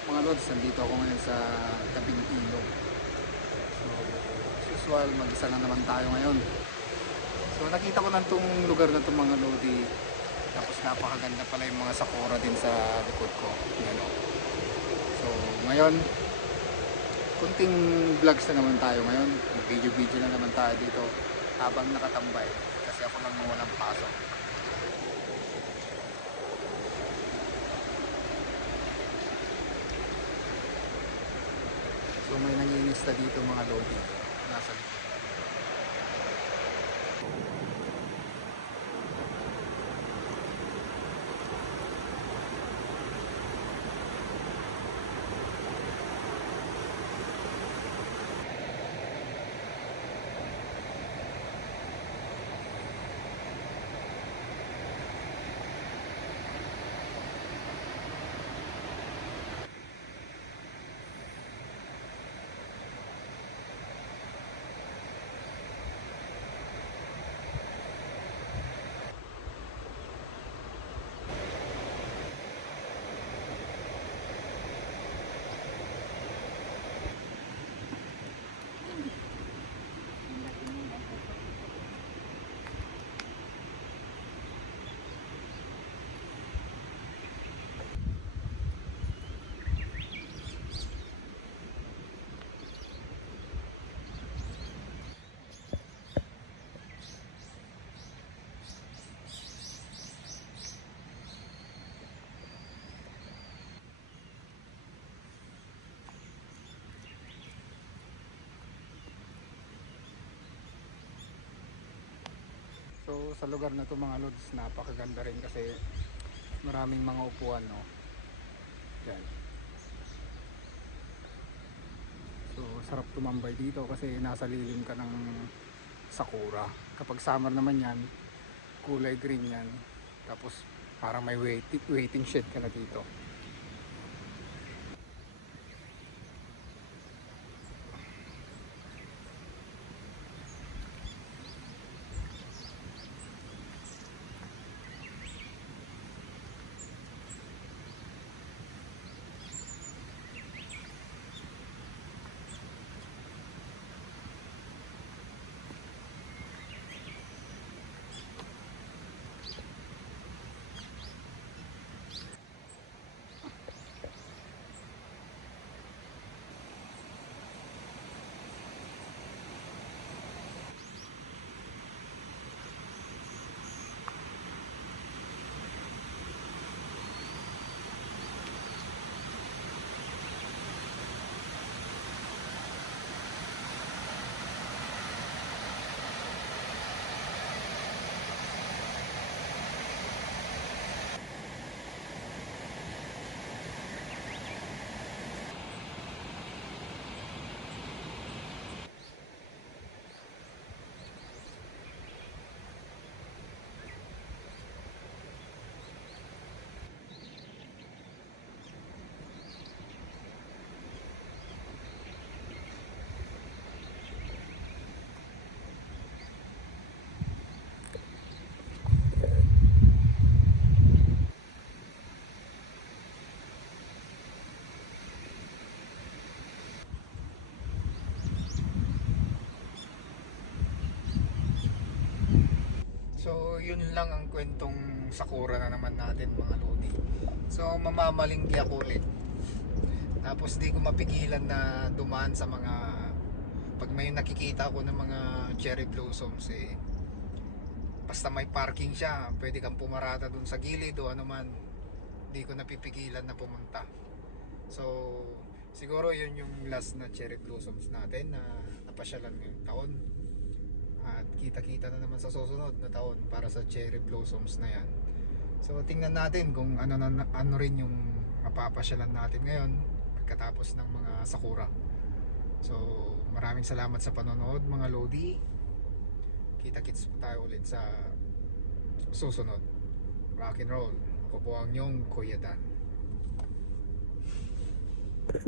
Mga lods, nandito ako ngayon sa tabing ilog. So, as usual, mag-isa lang naman tayo ngayon. So, nakita ko na itong lugar na itong mga lodi. Tapos napakaganda pala yung mga sakura din sa likod ko. Yan o. So, ngayon, kunting vlogs na naman tayo ngayon. Video-video na naman tayo dito habang nakatambay. Kasi ako lang nang walang pasok. So may nangingisda dito mga lodi nasa likod. So sa lugar na to mga lods, napakaganda rin kasi maraming mga upuan, no. Yan. So sarap tumambay dito kasi nasa lilim ka ng sakura. Kapag summer naman yan, kulay green yan. Tapos parang may waiting shed ka na dito. So yun lang ang kwentong sakura na naman natin mga lodi. So mamamalingki ako ulit. Tapos di ko mapigilan na dumaan sa mga, pag may nakikita ko ng mga cherry blossoms basta may parking siya, pwede kang pumarada dun sa gilid o ano man, di ko napipigilan na pumunta. So siguro yun yung last na cherry blossoms natin na napasyalan ngayong taon. At kita-kita na naman sa susunod na taon para sa cherry blossoms na yan. So tingnan natin kung ano rin yung mapapasyalan natin ngayon pagkatapos ng mga sakura. So maraming salamat sa panonood mga lodi. Kita-kits po tayo ulit sa susunod. Rock and roll. Ako po ang inyong Kuya Dan.